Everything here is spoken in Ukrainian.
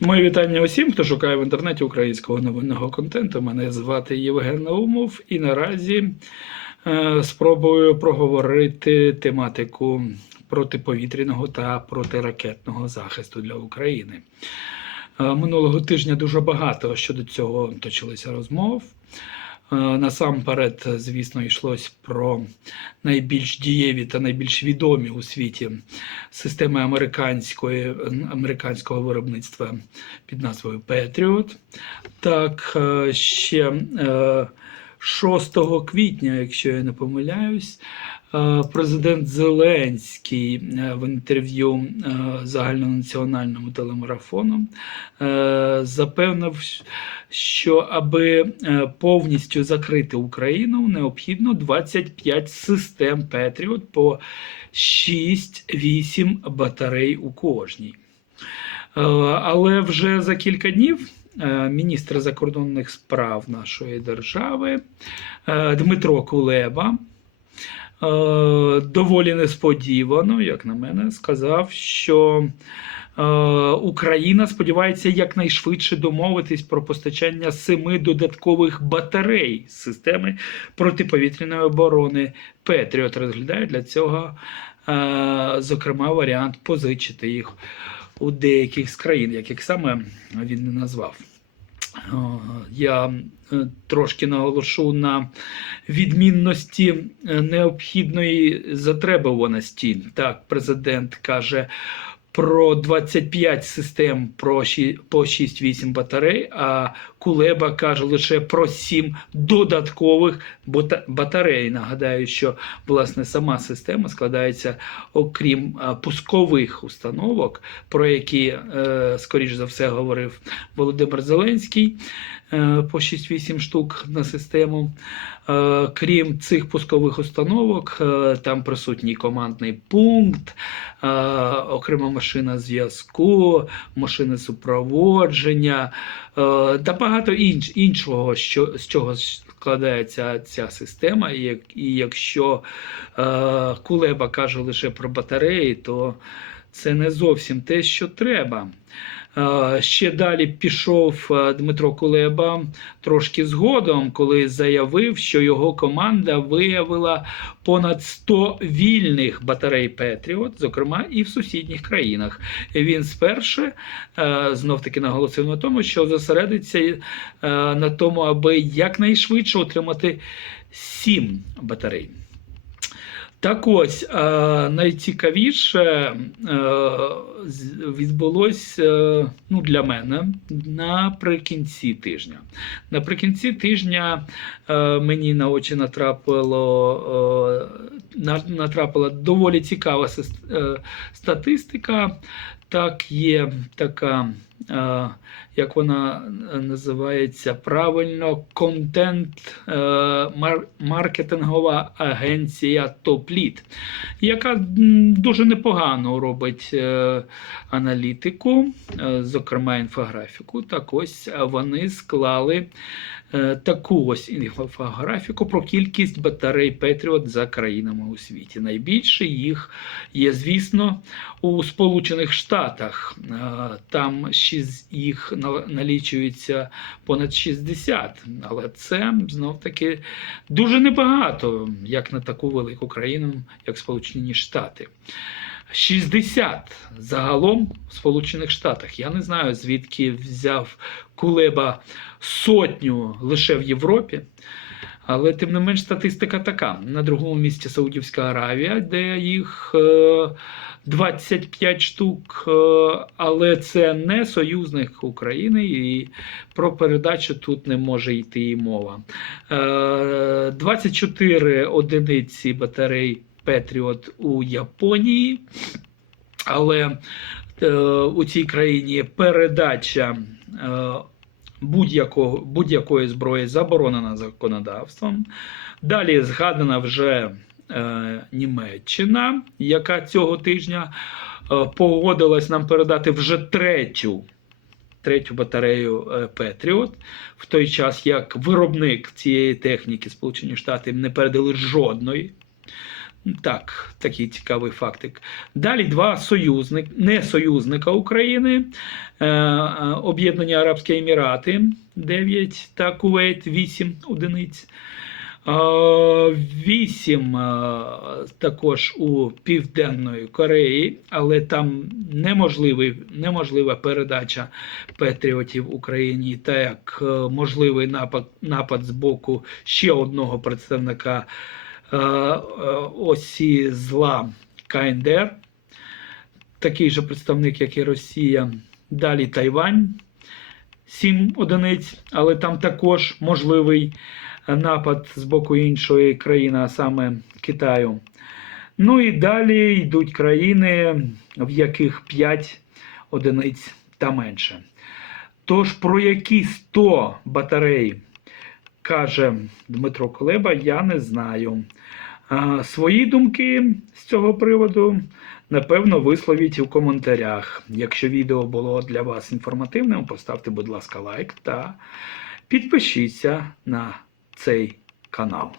Моє вітання усім, хто шукає в інтернеті українського новинного контенту. Мене звати Євген Наумов, і наразі е, спробую проговорити тематику протиповітряного та протиракетного захисту для України. Е, Минулого тижня дуже багато щодо цього точилися розмов. Е, Насамперед, звісно, йшлось про найбільш дієві та найбільш відомі у світі системи американської, американського виробництва під назвою Patriot. Так, е, ще е, 6 квітня, якщо я не помиляюсь, е, президент Зеленський е, в інтерв'ю е, загальнонаціональному телемарафону запевнив, що аби повністю закрити Україну, необхідно 25 систем Patriot по 6-8 батарей у кожній. Але вже за кілька днів міністр закордонних справ нашої держави е, Дмитро Кулеба е, доволі несподівано, як на мене, сказав, що е, Україна сподівається якнайшвидше домовитись про постачання семи додаткових батарей з системи протиповітряної оборони Петріот. Розглядає для цього, е, зокрема, варіант позичити їх у деяких з країн, яких саме він не назвав. О, Я е, трошки наголошу на відмінності е, необхідної затребуваності. Так, президент каже про 25 систем про ші- по 6-8 батарей, а Кулеба каже лише про 7 додаткових батарей. Нагадаю, що власне сама система складається, окрім пускових установок, про які, е, скоріш за все, говорив Володимир Зеленський по 6-8 штук на систему. Е, Крім цих пускових установок, е, там присутній командний пункт, е, окрема машина зв'язку, машини супроводження е, та багато іншого, що, з чого складається ця система. І, якщо е, Кулеба каже лише про батареї, то це не зовсім те, що треба. Ще далі пішов Дмитро Кулеба трошки згодом, коли заявив, що його команда виявила понад 100 вільних батарей Петріот, зокрема і в сусідніх країнах. Він спершу знов таки наголосив на тому, що зосередиться на тому, аби якнайшвидше отримати 7 батарей. Так ось е, найцікавіше е, відбулось е, ну, для мене наприкінці тижня. Наприкінці тижня мені на очі натрапило, натрапила доволі цікава статистика. Так, є така, як вона називається правильно, контент е, мар- маркетингова агенція Топліт, яка дуже непогано робить е, аналітику, е, зокрема інфографіку. Так ось е, вони склали е, таку ось інфографіку про кількість батарей Петріот за країнами у світі. Найбільше їх є, звісно, у Сполучених Штатах. Е, Там їх на- налічується понад 60, але це знов таки дуже небагато, як на таку велику країну, як Сполучені Штати. 60 загалом в Сполучених Штатах. Я не знаю, звідки взяв Кулеба сотню лише в Європі. Але тим не менш статистика така. На другому місці Саудівська Аравія, де їх е, 25 штук, е, але це не союзник України, і про передачу тут не може йти і мова. Е, 24 одиниці батарей Петріот у Японії, але е, у цій країні передача. Е, будь-якої зброї заборонена законодавством. Далі згадана вже е, Німеччина, яка цього тижня е, погодилась нам передати вже третю. Третю батарею е, Петріот, в той час як виробник цієї техніки Сполучені Штати не передали жодної. Так, такий цікавий фактик. Далі два союзник, не союзника України, е, е, Об'єднані Арабські Емірати 9 та Кувейт 8 одиниць. 8 також у Південної Кореї, але там неможлива передача патріотів Україні, та як е, можливий напад, напад з боку ще одного представника е, е, осі зла КНДР, такий же представник, як і Росія. Далі Тайвань, 7 одиниць, але там також можливий напад з боку іншої країни, а саме Китаю. Ну і далі йдуть країни, в яких 5 одиниць та менше. Тож про які 100 батарей каже Дмитро Колеба, я не знаю. Свої думки з цього приводу, напевно, висловіть у коментарях. Якщо відео було для вас інформативним, поставте, будь ласка, лайк та підпишіться на цей канал.